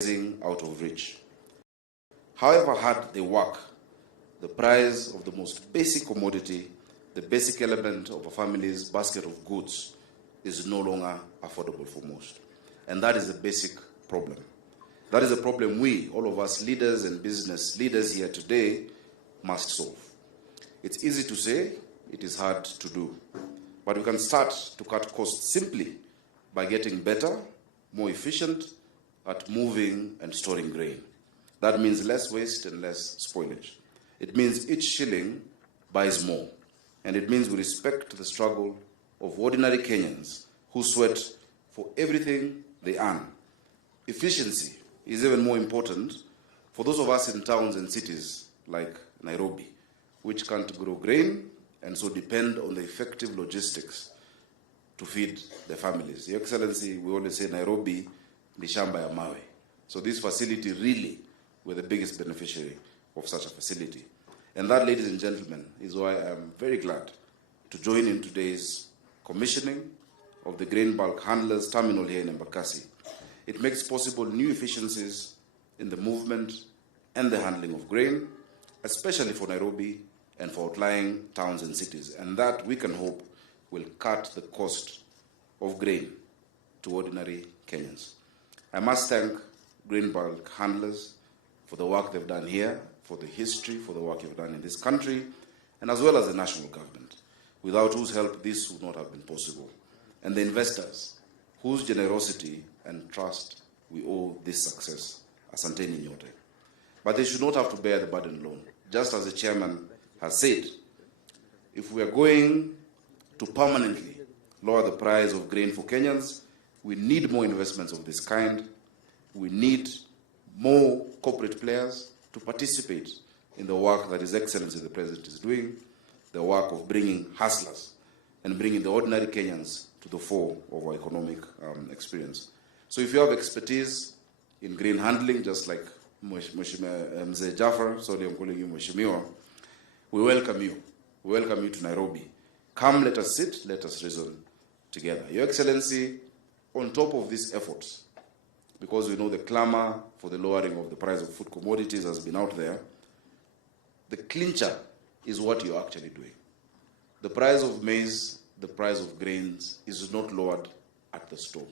out of reach. However hard they work, the price of the most basic commodity, the basic element of a family's basket of goods, is no longer affordable for most. And that is a basic problem. That is a problem we, all of us leaders and business leaders here today, must solve. It's easy to say, it is hard to do. But we can start to cut costs simply by getting better, more efficient at moving and storing grain. That means less waste and less spoilage. It means each shilling buys more. And it means we respect the struggle of ordinary Kenyans who sweat for everything they earn. Efficiency is even more important for those of us in towns and cities like Nairobi, which can't grow grain and so depend on the effective logistics to feed their families. Your Excellency, we always say Nairobi ni shamba ya mawe. So this facility really, we're the biggest beneficiary of such a facility. And that, ladies and gentlemen, is why I'm very glad to join in today's commissioning of the grain bulk handlers terminal here in Embakasi. It makes possible new efficiencies in the movement and the handling of grain, especially for Nairobi and for outlying towns and cities. And that, we can hope, will cut the cost of grain to ordinary Kenyans. I must thank grain bulk handlers for the work they've done here, for the history, for the work you've done in this country, and as well as the national government, without whose help this would not have been possible. And the investors, whose generosity and trust we owe this success. Asanteni nyote. But they should not have to bear the burden alone. Just as the chairman has said, if we are going to permanently lower the price of grain for Kenyans, we need more investments of this kind. We need more corporate players to participate in the work that His Excellency the President is doing, the work of bringing hustlers and bringing the ordinary Kenyans to the fore of our economic experience. So if you have expertise in grain handling, just like Mzee Jafar, sorry I'm calling you Mheshimiwa, we welcome you. We welcome you to Nairobi. Come, let us sit, let us reason together. Your Excellency, on top of these efforts, because we know the clamor for the lowering of the price of food commodities has been out there, the clincher is what you're actually doing. The price of maize, the price of grains is not lowered at the store.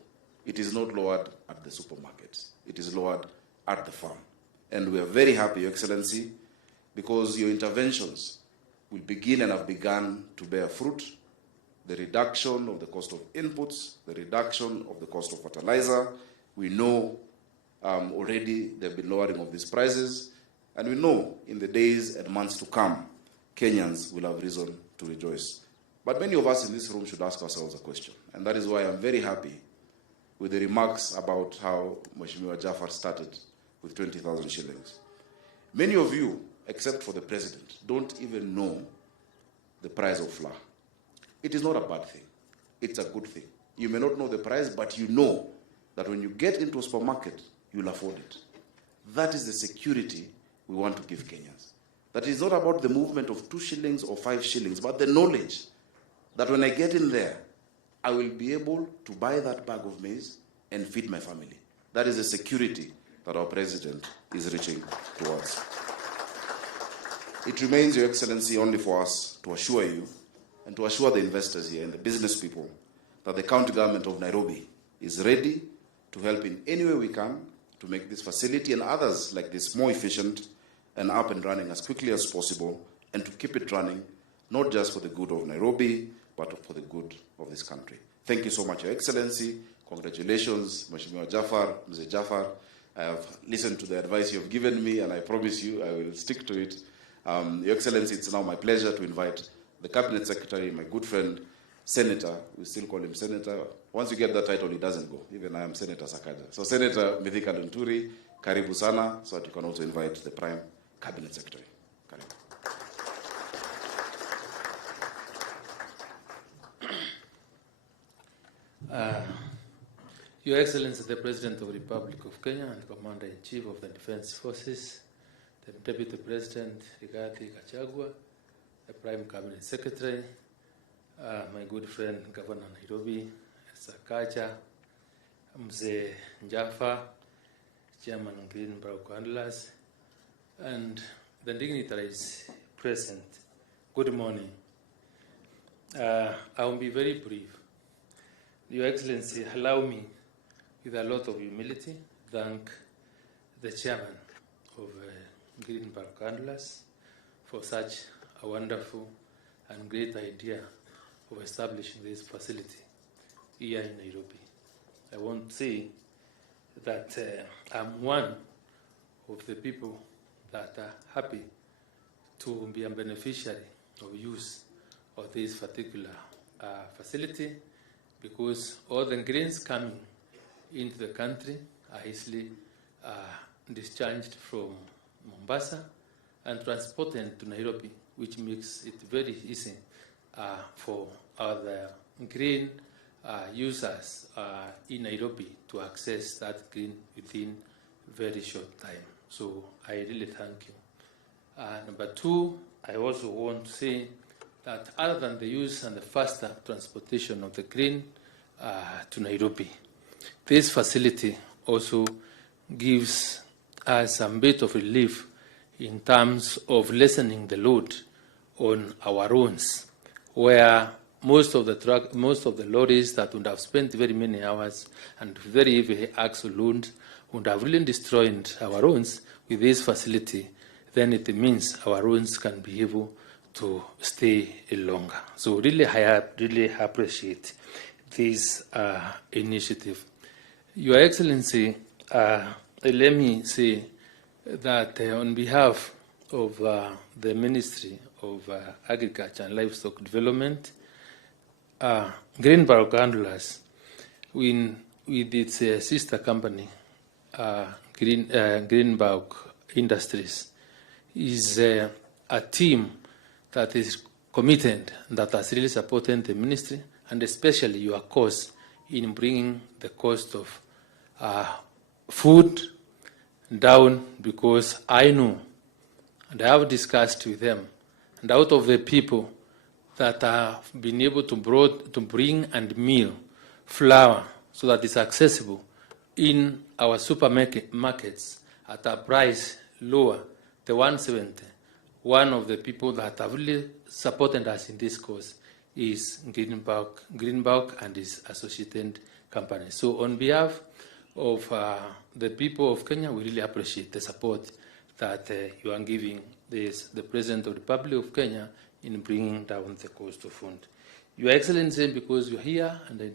It is not lowered at the supermarkets. It is lowered at the farm. And we are very happy, Your Excellency, because your interventions will begin and have begun to bear fruit. The reduction of the cost of inputs, the reduction of the cost of fertilizer. We know already there have been lowering of these prices, and we know in the days and months to come, Kenyans will have reason to rejoice. But many of us in this room should ask ourselves a question, and that is why I'm very happy with the remarks about how Mheshimiwa Jafar started with 20,000 shillings. Many of you, except for the President, don't even know the price of flour. It is not a bad thing. It's a good thing. You may not know the price, but you know that when you get into a supermarket, you'll afford it. That is the security we want to give Kenyans. That is not about the movement of 2 shillings or 5 shillings, but the knowledge that when I get in there, I will be able to buy that bag of maize and feed my family. That is the security that our President is reaching towards. It remains, Your Excellency, only for us to assure you and to assure the investors here and the business people that the county government of Nairobi is ready to help in any way we can to make this facility and others like this more efficient and up and running as quickly as possible, and to keep it running, not just for the good of Nairobi, but for the good of this country. Thank you so much, Your Excellency. Congratulations, Mheshimiwa Jafar, Mzee Jafar. I have listened to the advice you have given me, and I promise you I will stick to it. Your Excellency, it's now my pleasure to invite the Cabinet Secretary, my good friend, Senator, we still call him Senator. Once you get that title, he doesn't go. Even I am Senator Sakaja. So Senator Mithika Lunturi, karibu sana, so that you can also invite the Prime Cabinet Secretary. Karibu. Your Excellency, the President of the Republic of Kenya and Commander-in-Chief of the Defense Forces, the Deputy President, Rigathi Gachagua, the Prime Cabinet Secretary, my good friend, Governor Nairobi, Sakaja, Mzee Jafar, Chairman Greenbrook Handlers, and the dignitaries present. Good morning. I will be very brief. Your Excellency, allow me, with a lot of humility, thank the Chairman of Greenbrook Handlers for such a wonderful and great idea of establishing this facility here in Nairobi. I want to say that I'm one of the people that are happy to be a beneficiary of use of this particular facility, because all the grains coming into the country are easily discharged from Mombasa and transported to Nairobi, which makes it very easy for other grain users in Nairobi to access that grain within very short time. So I really thank you. Number two, I also want to say that other than the use and the faster transportation of the grain to Nairobi, this facility also gives us a bit of relief in terms of lessening the load on our roads, where most of the lorries that would have spent very many hours and very heavy axle load would have really destroyed our roads. With this facility, then it means our roads can be able to stay longer. So really, I really appreciate this initiative. Your Excellency, let me say that on behalf of the Ministry of Agriculture and Livestock Development, Greenbrook Handlers, with its sister company, Greenbrook Industries, is a team that is committed, that has really supported the ministry, and especially your cause in bringing the cost of food down, because I know, and I have discussed with them, and out of the people that have been able to bring and mill flour so that it's accessible in our supermarkets at a price lower, the 170, one of the people that have really supported us in this cause is Greenbrook and his associated companies. So on behalf of the people of Kenya, we really appreciate the support that you are giving the President of the Republic of Kenya in bringing down the cost of food. Your Excellency, because you're here, and I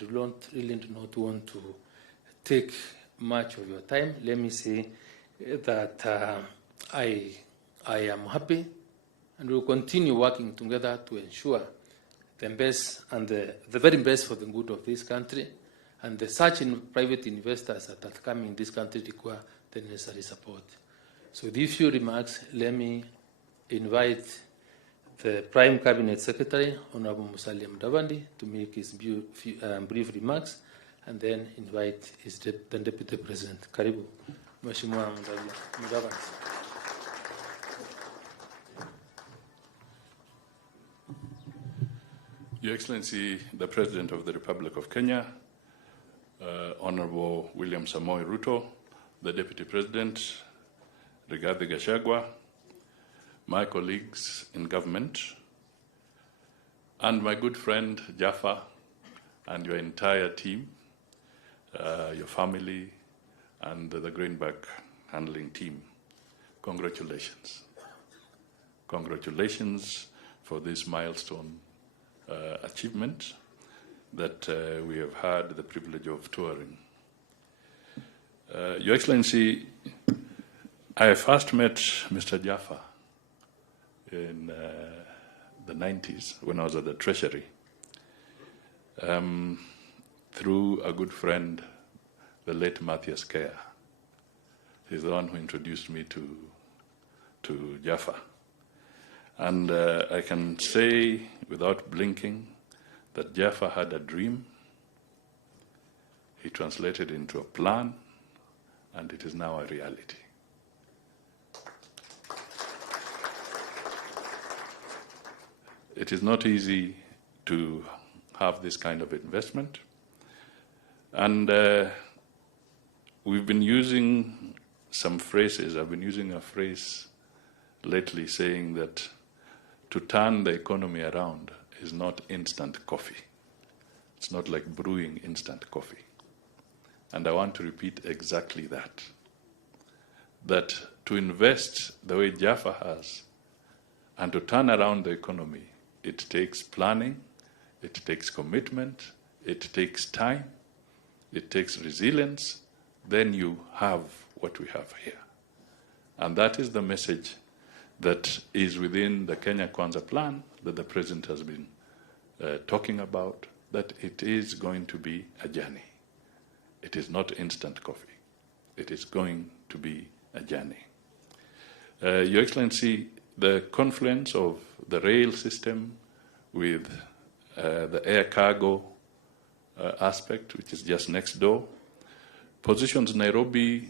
really do not want to take much of your time, let me say that I am happy, and we will continue working together to ensure the best and the very best for the good of this country, and the such private investors that are coming in this country require the necessary support. So with these few remarks, let me invite the Prime Cabinet Secretary, Honorable Musalia Mudavadi, to make his brief remarks, and then invite the Deputy President. Karibu, Mheshimiwa Mudavadi. Your Excellency, the President of the Republic of Kenya, Honorable William Samoei Ruto, the Deputy President, Rigathi Gachagua, my colleagues in government, and my good friend Jaffa and your entire team, your family, and the Greenbrook handling team. Congratulations. Congratulations for this milestone achievement that we have had the privilege of touring. Your Excellency, I first met Mr. Jaffa in the 90s when I was at the Treasury through a good friend, the late Matthias Kea. He's the one who introduced me to Jaffa. And I can say without blinking that Jaffa had a dream. He translated it into a plan, and it is now a reality. It is not easy to have this kind of investment. And we've been using some phrases. I've been using a phrase lately saying that to turn the economy around is not instant coffee. It's not like brewing instant coffee. And I want to repeat exactly that. That to invest the way Jaffa has and to turn around the economy, it takes planning, it takes commitment, it takes time, it takes resilience. Then you have what we have here. And that is the message that is within the Kenya Kwanza plan that the President has been talking about, that it is going to be a journey. It is not instant coffee. It is going to be a journey. Your Excellency, the confluence of the rail system with the air cargo aspect, which is just next door, positions Nairobi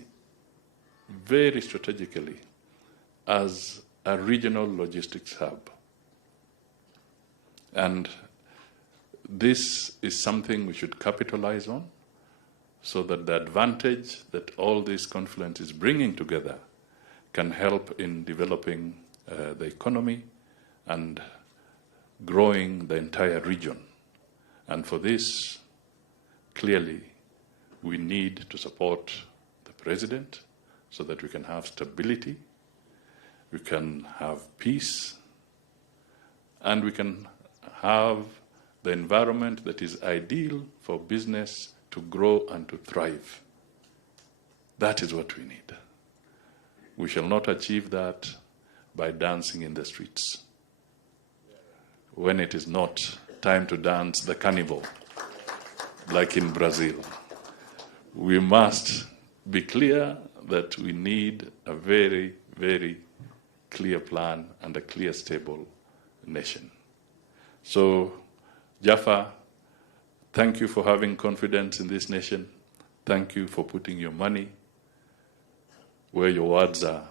very strategically as a regional logistics hub. And this is something we should capitalize on so that the advantage that all this confluence is bringing together can help in developing the economy and growing the entire region. And for this, clearly, we need to support the President so that we can have stability, we can have peace, and we can have the environment that is ideal for business to grow and to thrive. That is what we need. We shall not achieve that by dancing in the streets when it is not time to dance the carnival, like in Brazil. We must be clear that we need a very, very clear plan and a clear, stable nation. So, Jaffa, thank you for having confidence in this nation. Thank you for putting your money where your words are.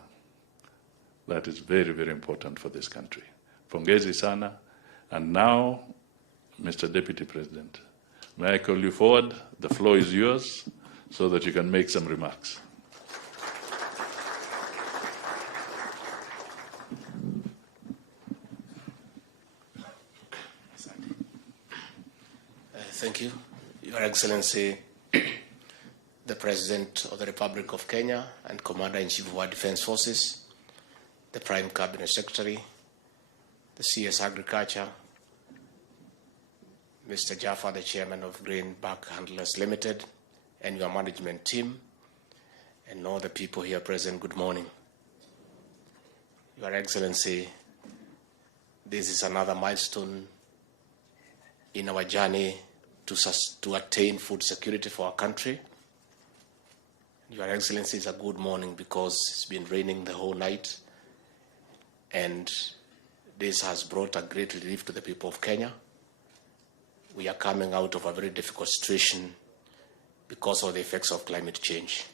That is very, very important for this country. Pongezi sana. And now, Mr. Deputy President, may I call you forward? The floor is yours so that you can make some remarks. Thank you. Your Excellency, the President of the Republic of Kenya and Commander-in-Chief of our Defense Forces, the Prime Cabinet Secretary, the CS Agriculture, Mr. Jaffa, the Chairman of Grain Back Handlers Limited, and your management team, and all the people here present, good morning. Your Excellency, this is another milestone in our journey to attain food security for our country. Your Excellency, it's a good morning because it's been raining the whole night, and this has brought a great relief to the people of Kenya. We are coming out of a very difficult situation because of the effects of climate change.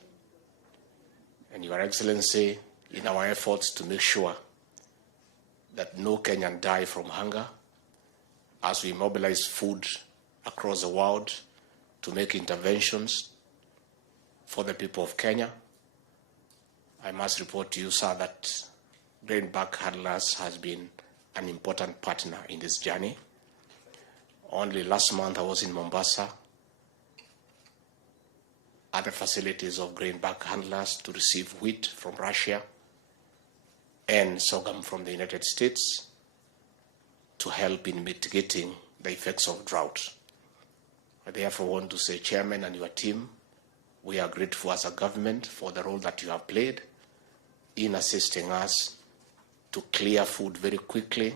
And Your Excellency, in our efforts to make sure that no Kenyan die from hunger, as we mobilize food across the world to make interventions for the people of Kenya, I must report to you, sir, that Grain Back Handlers has been an important partner in this journey. Only last month I was in Mombasa at the facilities of Grain Back Handlers to receive wheat from Russia and sorghum from the United States to help in mitigating the effects of drought. I therefore want to say, Chairman and your team, we are grateful as a government for the role that you have played in assisting us to clear food very quickly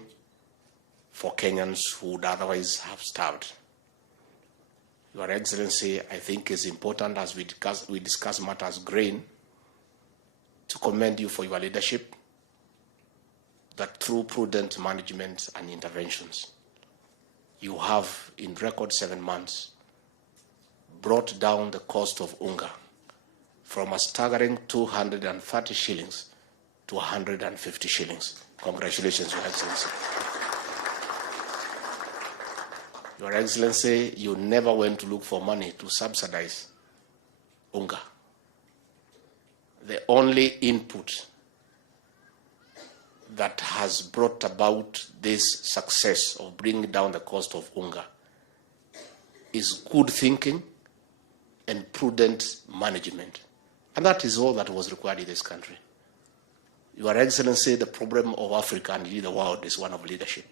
for Kenyans who would otherwise have starved. Your Excellency, I think it's important as we discuss matters grain to commend you for your leadership, that through prudent management and interventions, you have, in record 7 months, brought down the cost of unga from a staggering 230 shillings to 150 shillings. Congratulations, Your Excellency. Your Excellency, you never went to look for money to subsidize unga. the only input that has brought about this success of bringing down the cost of unga is good thinking and prudent management. And that is all that was required in this country. Your Excellency, the problem of Africa and the world is one of leadership.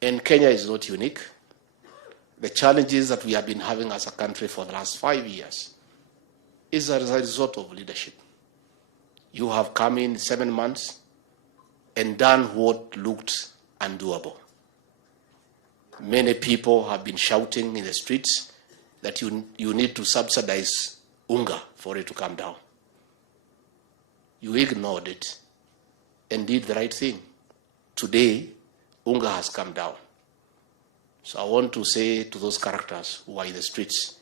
And Kenya is not unique. The challenges that we have been having as a country for the last 5 years is as a result of leadership. You have come in 7 months and done what looked undoable. Many people have been shouting in the streets that you need to subsidize unga for it to come down. You ignored it and did the right thing. Today, unga has come down. So I want to say to those characters who are in the streets,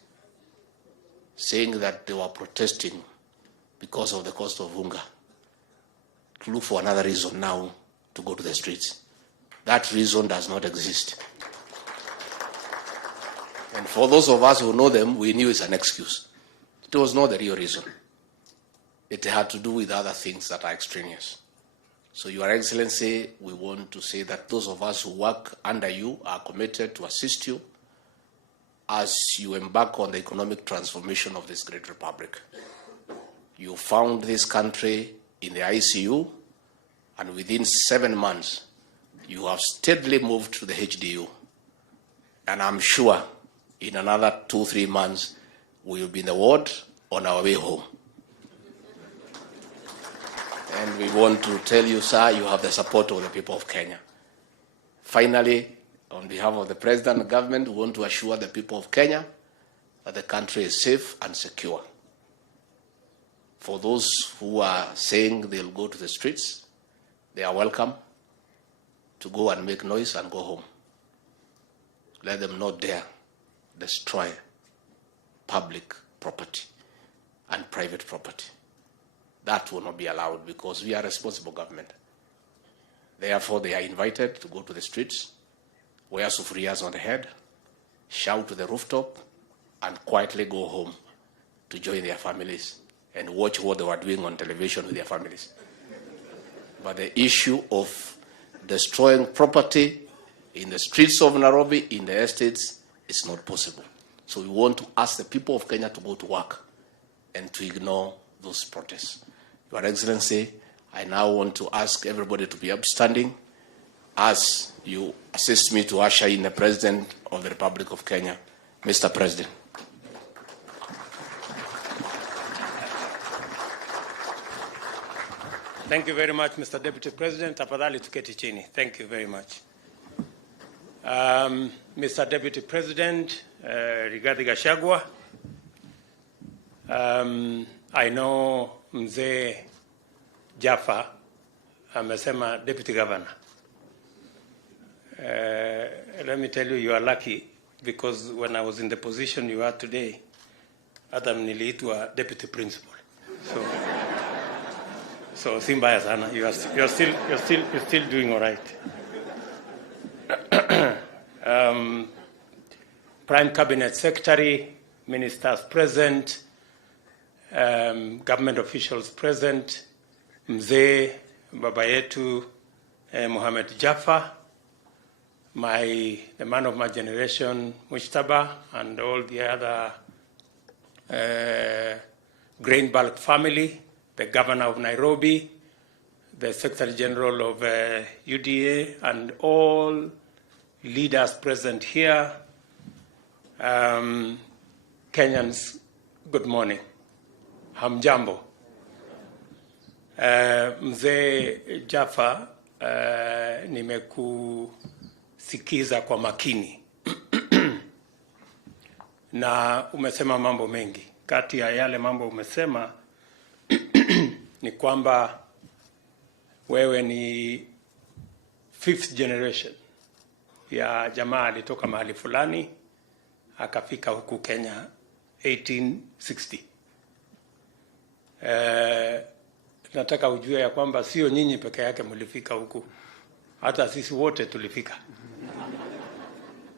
saying that they were protesting because of the cost of unga, to look for another reason now to go to the streets. That reason does not exist. And for those of us who know them, we knew it's an excuse. It was not the real reason. It had to do with other things that are extraneous. So, Your Excellency, we want to say that those of us who work under you are committed to assist you as you embark on the economic transformation of this great republic. You found this country in the ICU, and within 7 months, you have steadily moved to the HDU. And I'm sure in another 2-3 months, we will be in the ward on our way home. And we want to tell you, sir, you have the support of the people of Kenya. Finally, on behalf of the President and government, we want to assure the people of Kenya that the country is safe and secure. For those who are saying they'll go to the streets, they are welcome to go and make noise and go home. Let them not dare destroy public property and private property. That will not be allowed because we are a responsible government. Therefore, they are invited to go to the streets, wear sufriyas on the head, shout to the rooftop, and quietly go home to join their families and watch what they were doing on television with their families. But the issue of destroying property in the streets of Nairobi, in the estates, is not possible. So we want to ask the people of Kenya to go to work and to ignore those protests. Your Excellency, I now want to ask everybody to be upstanding as you assist me to usher in the President of the Republic of Kenya. Mr. President. Thank you very much, Mr. Deputy President. Tafadhali tuketi chini. Thank you very much. Mr. Deputy President, Rigathi Gachagua, I know Mzee Jaffa amesema Deputy Governor. Let me tell you, you are lucky because when I was in the position you are today, Adam niliitwa Deputy Principal. So si mbaya sana. You're still doing all right. Prime Cabinet Secretary, ministers present, government officials present, Mzee baba yetu Mohamed Jaffa, the man of my generation, Mujtaba, and all the other grain bulk family, the governor of Nairobi, the Secretary General of UDA, and all leaders present here. Kenyans, good morning. Hamjambo. Mzee Jaffa, nimekusikiza kwa makini na umesema mambo mengi. Kati ya yale mambo umesema ni kwamba wewe ni 5th generation ya jamaa alitoka mahali fulani akafika huku Kenya 1860. Nataka ujue ya kwamba sio nyinyi peke yake mlifika huku, hata sisi wote tulifika.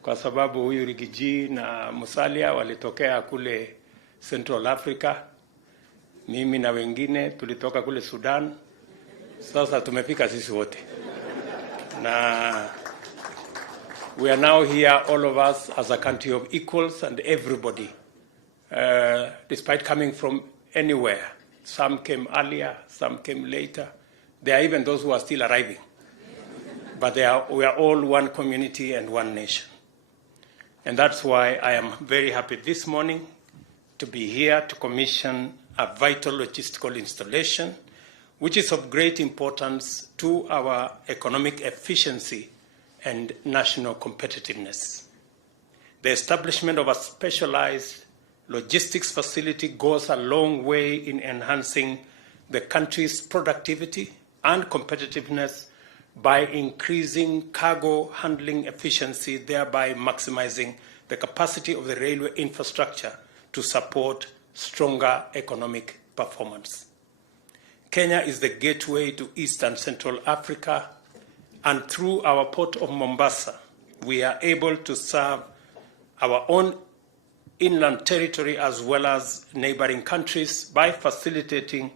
Kwa sababu huyu Rigiji na Musalia walitokea kule Central Africa. Mimi na wengine tulitoka kule Sudan. Sasa tumefika sisi wote. Na we are now here, all of us, as a country of equals, and everybody, despite coming from anywhere. Some came earlier, some came later. There are even those who are still arriving. But we are all one community and one nation. And that's why I am very happy this morning to be here to commission a vital logistical installation, which is of great importance to our economic efficiency and national competitiveness. The establishment of a specialized logistics facility goes a long way in enhancing the country's productivity and competitiveness by increasing cargo handling efficiency, thereby maximizing the capacity of the railway infrastructure to support stronger economic performance. Kenya is the gateway to East and Central Africa, and through our port of Mombasa, we are able to serve our own inland territory as well as neighboring countries by facilitating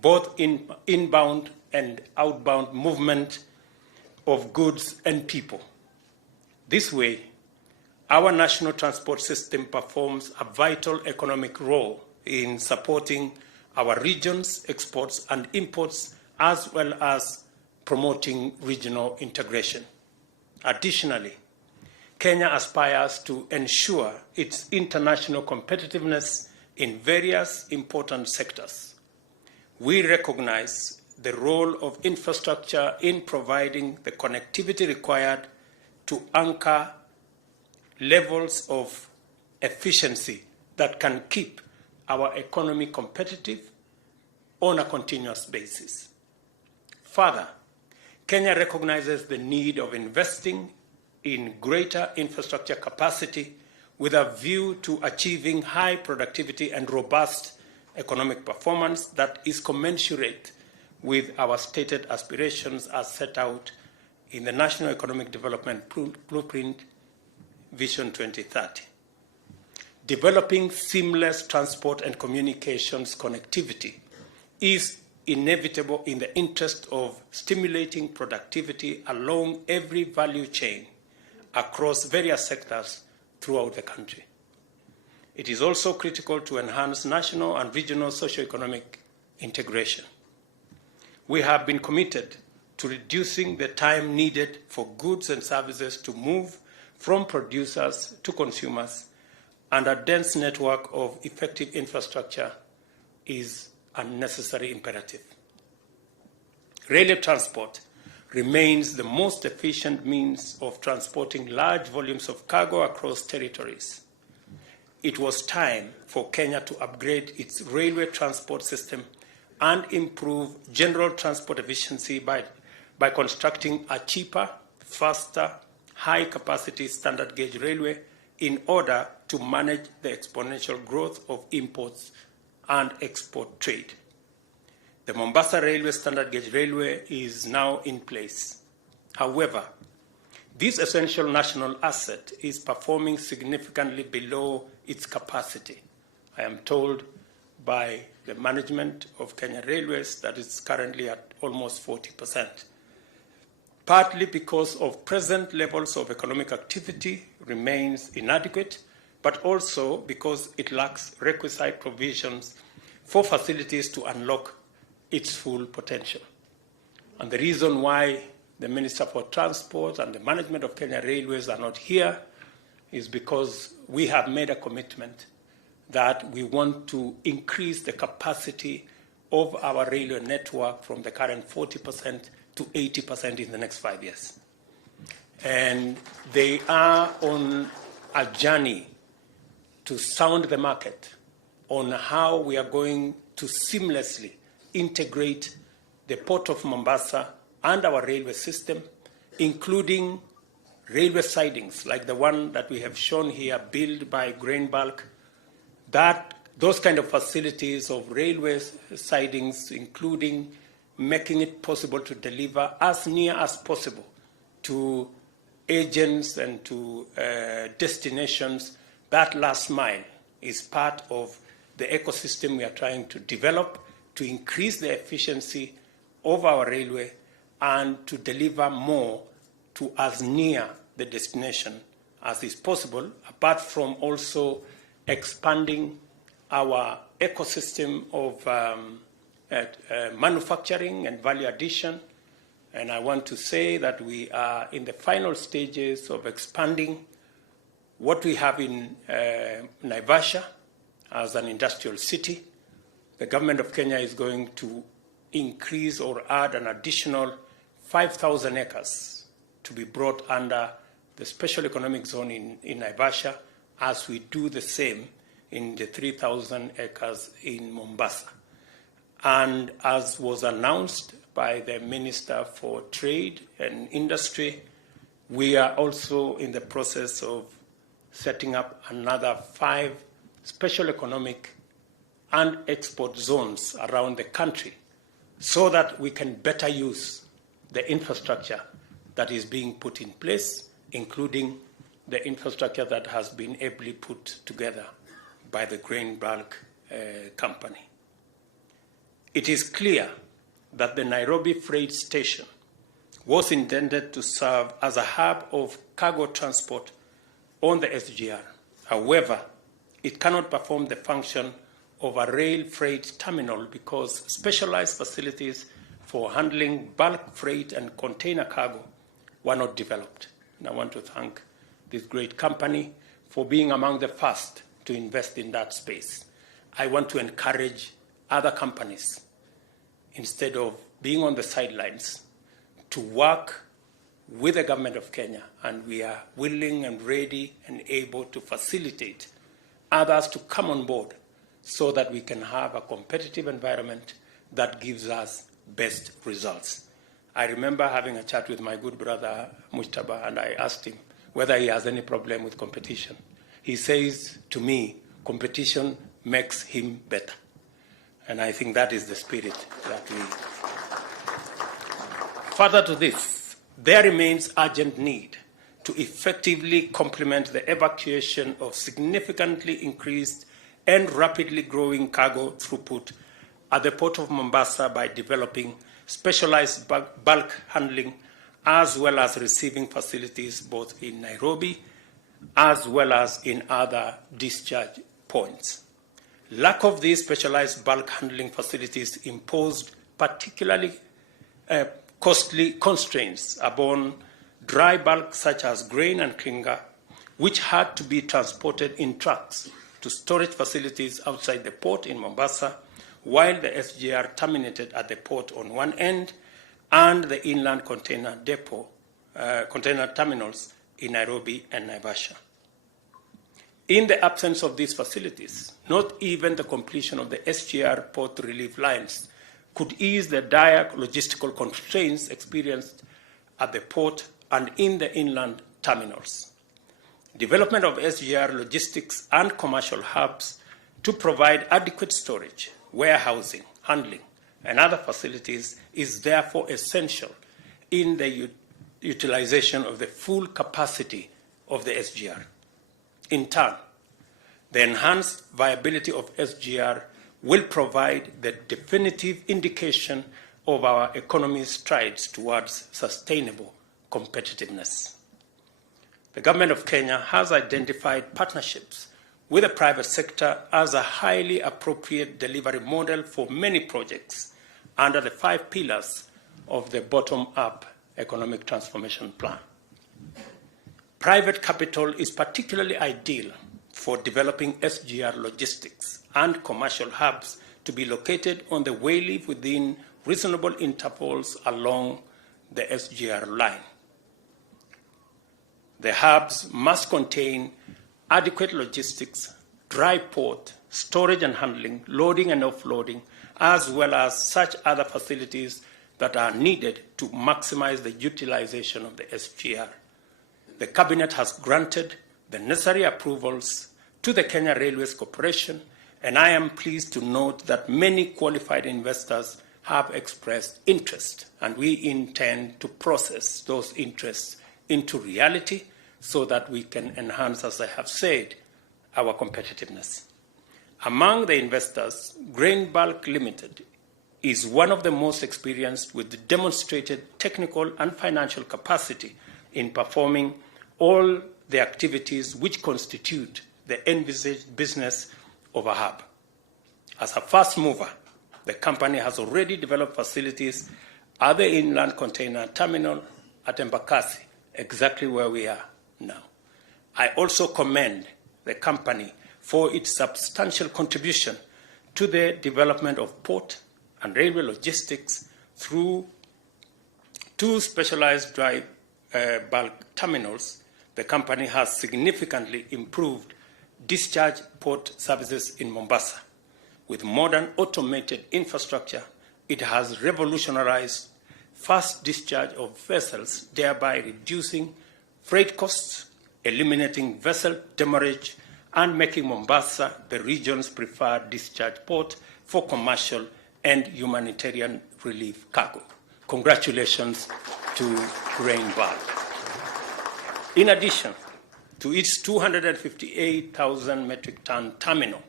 both inbound and outbound movement of goods and people. This way, our national transport system performs a vital economic role in supporting our region's exports and imports, as well as promoting regional integration. Additionally, Kenya aspires to ensure its international competitiveness in various important sectors. We recognize the role of infrastructure in providing the connectivity required to anchor levels of efficiency that can keep our economy competitive on a continuous basis. Further, Kenya recognizes the need of investing in greater infrastructure capacity with a view to achieving high productivity and robust economic performance that is commensurate with our stated aspirations as set out in the National Economic Development Blueprint Vision 2030. Developing seamless transport and communications connectivity is inevitable in the interest of stimulating productivity along every value chain across various sectors throughout the country. It is also critical to enhance national and regional socio-economic integration. We have been committed to reducing the time needed for goods and services to move from producers to consumers, and a dense network of effective infrastructure is a necessary imperative. Railway transport remains the most efficient means of transporting large volumes of cargo across territories. It was time for Kenya to upgrade its railway transport system and improve general transport efficiency by constructing a cheaper, faster, high-capacity standard gauge railway in order to manage the exponential growth of imports and export trade. The Mombasa Railway Standard Gauge Railway is now in place. However, this essential national asset is performing significantly below its capacity. I am told by the management of Kenya Railways that it's currently at almost 40%. Partly because of present levels of economic activity remains inadequate, but also because it lacks requisite provisions for facilities to unlock its full potential. And the reason why the Minister for Transport and the management of Kenya Railways are not here is because we have made a commitment that we want to increase the capacity of our railway network from the current 40% to 80% in the next 5 years. And they are on a journey to sound the market on how we are going to seamlessly integrate the Port of Mombasa and our railway system, including railway sidings like the one that we have shown here, built by Grain Bulk. Those kind of facilities of railway sidings, including making it possible to deliver as near as possible to agents and to destinations. That last mile is part of the ecosystem we are trying to develop to increase the efficiency of our railway and to deliver more to as near the destination as is possible, apart from also expanding our ecosystem of manufacturing and value addition. And I want to say that we are in the final stages of expanding what we have in Naivasha as an industrial city. The government of Kenya is going to increase or add an additional 5,000 acres to be brought under the special economic zone in Naivasha, as we do the same in the 3,000 acres in Mombasa. And as was announced by the Minister for Trade and Industry, we are also in the process of setting up another 5 special economic and export zones around the country so that we can better use the infrastructure that is being put in place, including the infrastructure that has been ably put together by the grain bulk company. It is clear that the Nairobi freight station was intended to serve as a hub of cargo transport on the SGR. However, it cannot perform the function of a rail freight terminal because specialized facilities for handling bulk freight and container cargo were not developed. And I want to thank this great company for being among the first to invest in that space. I want to encourage other companies, instead of being on the sidelines, to work with the government of Kenya, and we are willing and ready and able to facilitate others to come on board so that we can have a competitive environment that gives us best results. I remember having a chat with my good brother Mujtaba, and I asked him whether he has any problem with competition. He says to me, competition makes him better. And I think that is the spirit that we... Further to this, there remains urgent need to effectively complement the evacuation of significantly increased and rapidly growing cargo throughput at the Port of Mombasa by developing specialized bulk handling as well as receiving facilities both in Nairobi as well as in other discharge points. Lack of these specialized bulk handling facilities imposed particularly costly constraints upon dry bulk such as grain and clinker, which had to be transported in trucks to storage facilities outside the port in Mombasa, while the SGR terminated at the port on one end and the inland container depot, container terminals in Nairobi and Naivasha. In the absence of these facilities, not even the completion of the SGR port relief lines could ease the dire logistical constraints experienced at the port and in the inland terminals. Development of SGR logistics and commercial hubs to provide adequate storage, warehousing, handling, and other facilities is therefore essential in the utilization of the full capacity of the SGR. In turn, the enhanced viability of SGR will provide the definitive indication of our economy's strides towards sustainable competitiveness. The government of Kenya has identified partnerships with the private sector as a highly appropriate delivery model for many projects under the 5 pillars of the bottom-up economic transformation plan. Private capital is particularly ideal for developing SGR logistics and commercial hubs to be located on the wayleave within reasonable intervals along the SGR line. The hubs must contain adequate logistics, dry port, storage and handling, loading and offloading, as well as such other facilities that are needed to maximize the utilization of the SGR. The Cabinet has granted the necessary approvals to the Kenya Railways Corporation, and I am pleased to note that many qualified investors have expressed interest, and we intend to process those interests into reality so that we can enhance, as I have said, our competitiveness. Among the investors, Grain Bulk Limited is one of the most experienced with demonstrated technical and financial capacity in performing all the activities which constitute the envisaged business of a hub. As a first mover, the company has already developed facilities at the inland container terminal at Embakasi, exactly where we are now. I also commend the company for its substantial contribution to the development of port and railway logistics through two specialized dry bulk terminals. The company has significantly improved discharge port services in Mombasa. With modern automated infrastructure, it has revolutionized fast discharge of vessels, thereby reducing freight costs, eliminating vessel demurrage, and making Mombasa the region's preferred discharge port for commercial and humanitarian relief cargo. Congratulations to Grain Bulk. In addition to its 258,000 metric ton terminal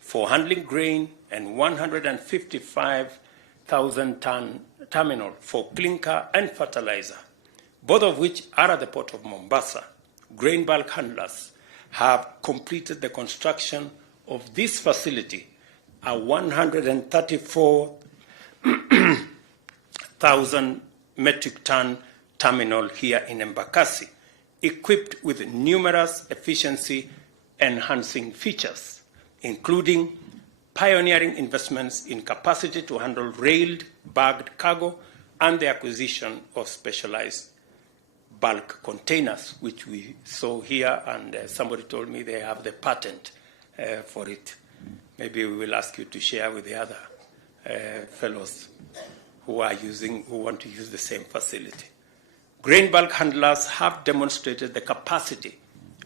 for handling grain and 155,000 ton terminal for clinker and fertilizer, both of which are at the port of Mombasa, Grain Bulk handlers have completed the construction of this facility, a 134,000 metric ton terminal here in Embakasi, equipped with numerous efficiency-enhancing features, including pioneering investments in capacity to handle railed bagged cargo and the acquisition of specialized bulk containers, which we saw here, and somebody told me they have the patent for it. Maybe we will ask you to share with the other fellows who want to use the same facility. Grain bulk handlers have demonstrated the capacity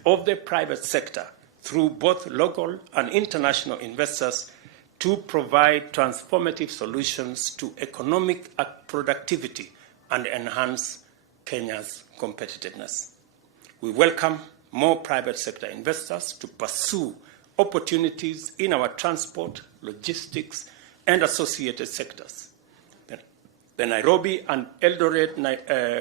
of the private sector through both local and international investors to provide transformative solutions to economic productivity and enhance Kenya's competitiveness. We welcome more private sector investors to pursue opportunities in our transport, logistics, and associated sectors. The Nairobi and Eldoret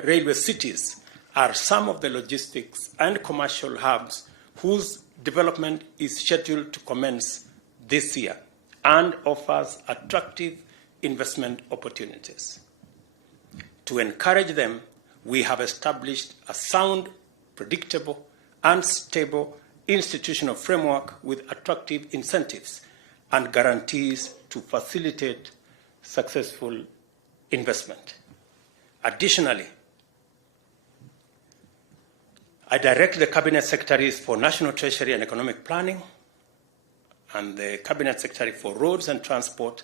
railway cities are some of the logistics and commercial hubs whose development is scheduled to commence this year and offers attractive investment opportunities. To encourage them, we have established a sound, predictable, and stable institutional framework with attractive incentives and guarantees to facilitate successful investment. Additionally, I direct the Cabinet Secretaries for National Treasury and Economic Planning and the Cabinet Secretary for Roads and Transport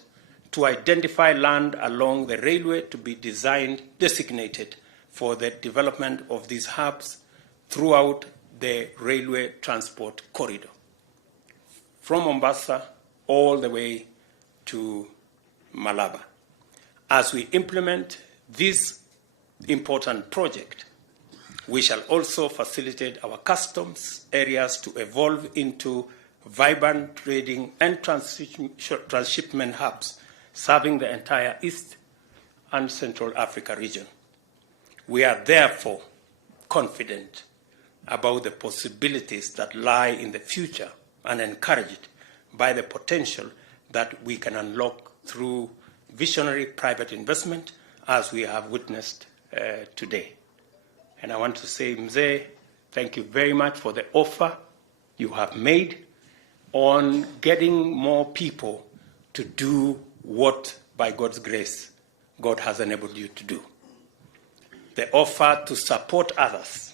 to identify land along the railway to be designated for the development of these hubs throughout the railway transport corridor, from Mombasa all the way to Malaba. As we implement this important project, we shall also facilitate our customs areas to evolve into vibrant trading and transshipment hubs, serving the entire East and Central Africa region. We are therefore confident about the possibilities that lie in the future and encouraged by the potential that we can unlock through visionary private investment, as we have witnessed today. And I want to say, Mzee, thank you very much for the offer you have made on getting more people to do what, by God's grace, God has enabled you to do. The offer to support others,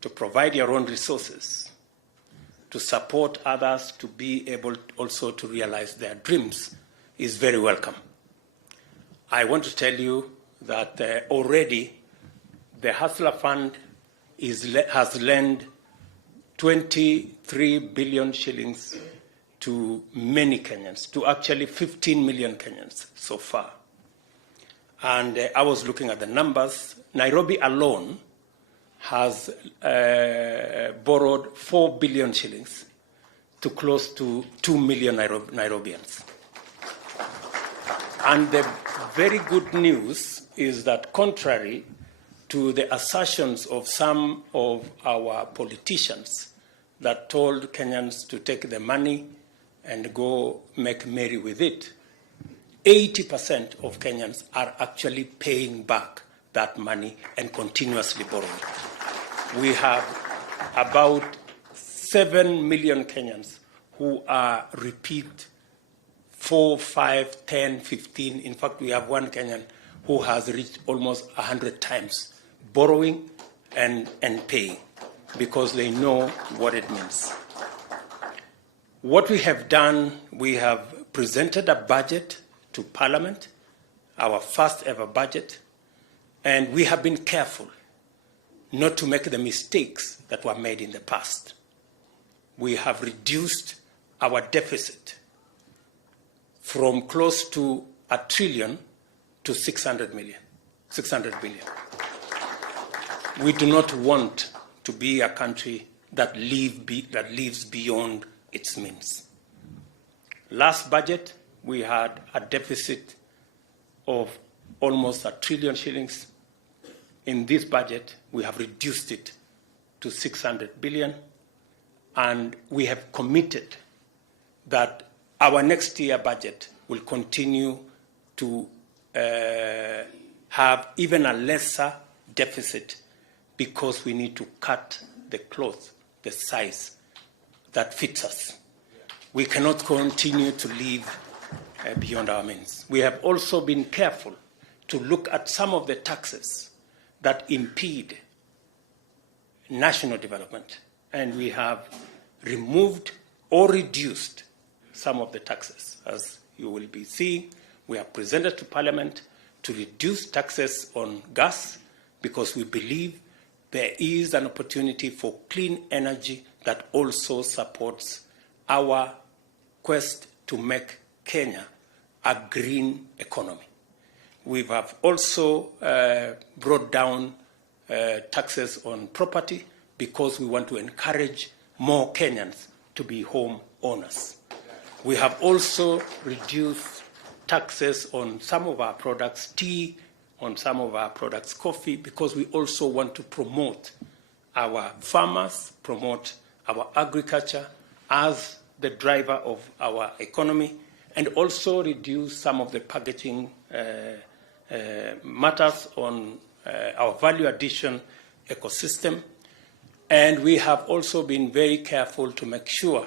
to provide your own resources, to support others to be able also to realize their dreams is very welcome. I want to tell you that already the Hustler Fund has lent 23 billion shillings to many Kenyans, to actually 15 million Kenyans so far. And I was looking at the numbers. Nairobi alone has borrowed 4 billion shillings to close to 2 million Nairobians. And the very good news is that contrary to the assertions of some of our politicians that told Kenyans to take the money and go make merry with it, 80% of Kenyans are actually paying back that money and continuously borrowing. We have about 7 million Kenyans who are repeat 4, 5, 10, 15. In fact, we have one Kenyan who has reached almost 100 times borrowing and paying because they know what it means. What we have done, we have presented a budget to Parliament, our first ever budget, and we have been careful not to make the mistakes that were made in the past. We have reduced our deficit from close to $1 trillion to 600 billion. We do not want to be a country that lives beyond its means. Last budget, we had a deficit of almost $1 trillion shillings. In this budget, we have reduced it to 600 billion, and we have committed that our next year budget will continue to have even a lesser deficit because we need to cut the cloth, the size that fits us. We cannot continue to live beyond our means. We have also been careful to look at some of the taxes that impede national development, and we have removed or reduced some of the taxes. As you will be seeing, we have presented to Parliament to reduce taxes on gas because we believe there is an opportunity for clean energy that also supports our quest to make Kenya a green economy. We have also brought down taxes on property because we want to encourage more Kenyans to be home owners. We have also reduced taxes on some of our products, tea, on some of our products, coffee, because we also want to promote our farmers, promote our agriculture as the driver of our economy, and also reduce some of the packaging matters on our value addition ecosystem. And we have also been very careful to make sure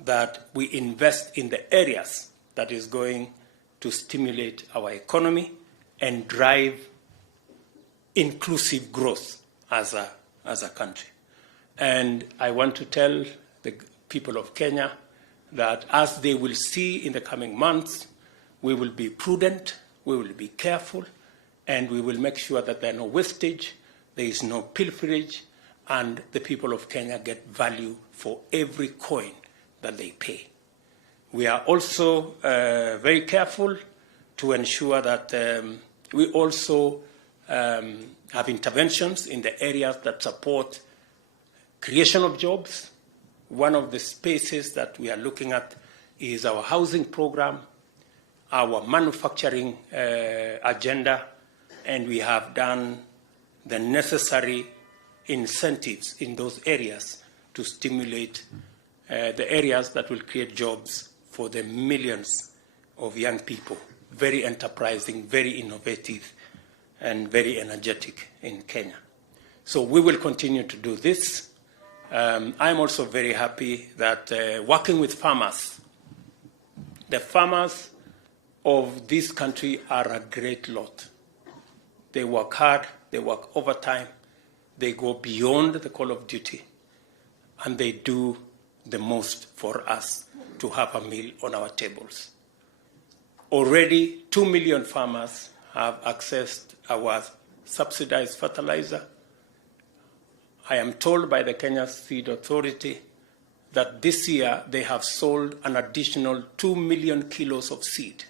that we invest in the areas that is going to stimulate our economy and drive inclusive growth as a country. And I want to tell the people of Kenya that as they will see in the coming months, we will be prudent, we will be careful, and we will make sure that there are no wastage, there is no pilferage, and the people of Kenya get value for every coin that they pay. We are also very careful to ensure that we also have interventions in the areas that support creation of jobs. One of the spaces that we are looking at is our housing program, our manufacturing agenda, and we have done the necessary incentives in those areas to stimulate the areas that will create jobs for the millions of young people, very enterprising, very innovative, and very energetic in Kenya. So we will continue to do this. I'm also very happy that working with farmers, the farmers of this country are a great lot. They work hard, they work overtime, they go beyond the call of duty, and they do the most for us to have a meal on our tables. Already 2 million farmers have accessed our subsidized fertilizer. I am told by the Kenya Seed Authority that this year they have sold an additional 2 million kilos of seed,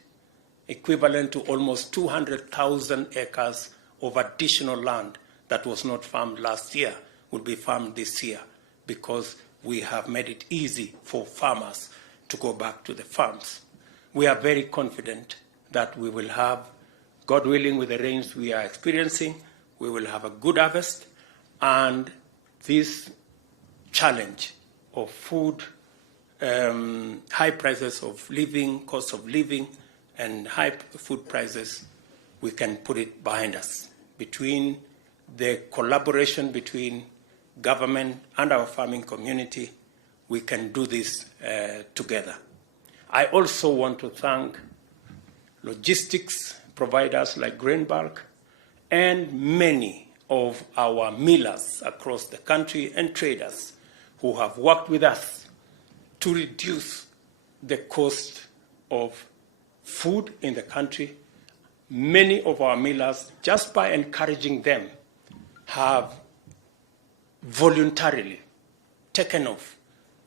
equivalent to almost 200,000 acres of additional land that was not farmed last year will be farmed this year because we have made it easy for farmers to go back to the farms. We are very confident that we will have, God willing, with the rains we are experiencing, we will have a good harvest, and this challenge of food, high prices of living, cost of living, and high food prices, we can put it behind us. Between the collaboration between government and our farming community, we can do this together. I also want to thank logistics providers like Grain Bulk and many of our millers across the country and traders who have worked with us to reduce the cost of food in the country. Many of our millers, just by encouraging them, have voluntarily taken off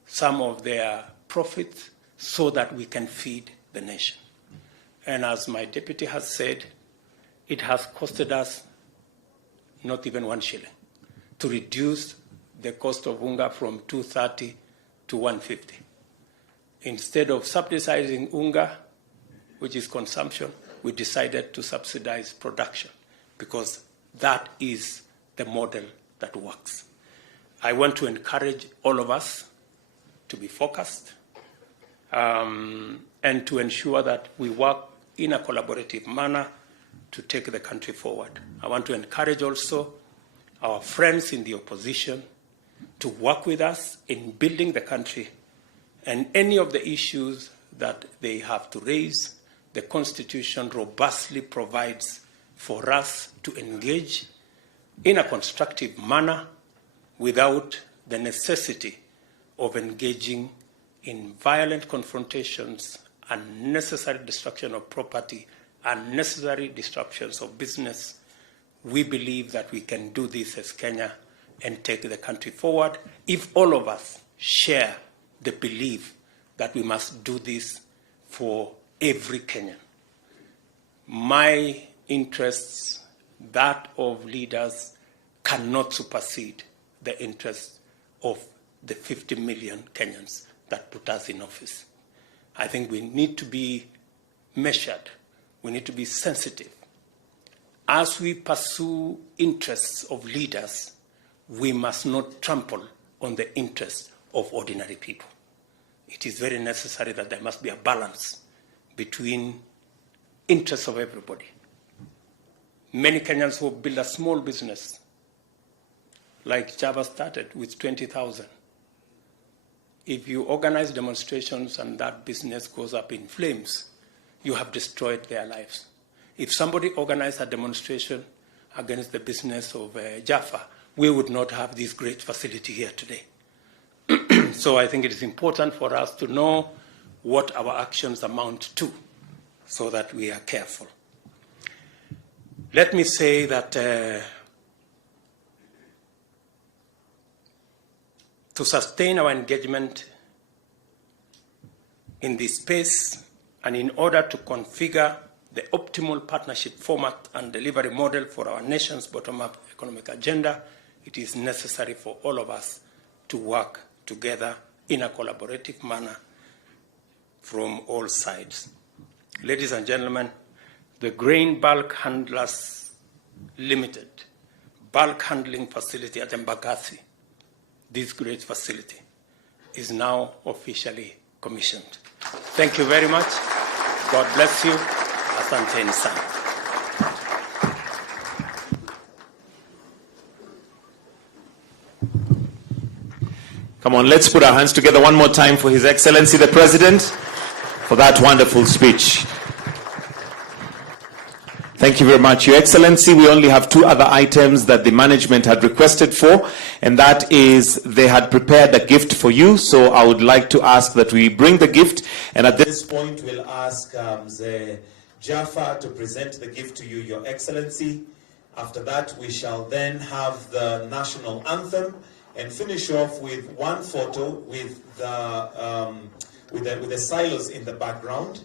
some of their profits so that we can feed the nation. And as my deputy has said, it has costed us not even 1 shilling to reduce the cost of unga from 230 to 150. Instead of subsidizing unga, which is consumption, we decided to subsidize production because that is the model that works. I want to encourage all of us to be focused and to ensure that we work in a collaborative manner to take the country forward. I want to encourage also our friends in the opposition to work with us in building the country, and any of the issues that they have to raise, the Constitution robustly provides for us to engage in a constructive manner without the necessity of engaging in violent confrontations, unnecessary destruction of property, unnecessary disruptions of business. We believe that we can do this as Kenya and take the country forward if all of us share the belief that we must do this for every Kenyan. My interests, that of leaders, cannot supersede the interests of the 50 million Kenyans that put us in office. I think we need to be measured. We need to be sensitive. As we pursue interests of leaders, we must not trample on the interests of ordinary people. It is very necessary that there must be a balance between interests of everybody. Many Kenyans who build a small business, like Java started with 20,000. If you organize demonstrations and that business goes up in flames, you have destroyed their lives. If somebody organized a demonstration against the business of Jaffa, we would not have this great facility here today. So I think it is important for us to know what our actions amount to so that we are careful. Let me say that to sustain our engagement in this space and in order to configure the optimal partnership format and delivery model for our nation's bottom-up economic agenda, it is necessary for all of us to work together in a collaborative manner from all sides. Ladies and gentlemen, the Grain Bulk Handlers Limited bulk handling facility at Embakasi, this great facility, is now officially commissioned. Thank you very much. God bless you. Asanteni sana. Come on, let's put our hands together one more time for His Excellency the President for that wonderful speech. Thank you very much, Your Excellency. We only have 2 other items that the management had requested for, and that is they had prepared a gift for you. So I would like to ask that we bring the gift, and at this point we'll ask Mzee Jaffa to present the gift to you, Your Excellency. After that, we shall then have the national anthem and finish off with one photo with the silos in the background,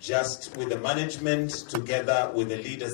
just with the management together with the leaders.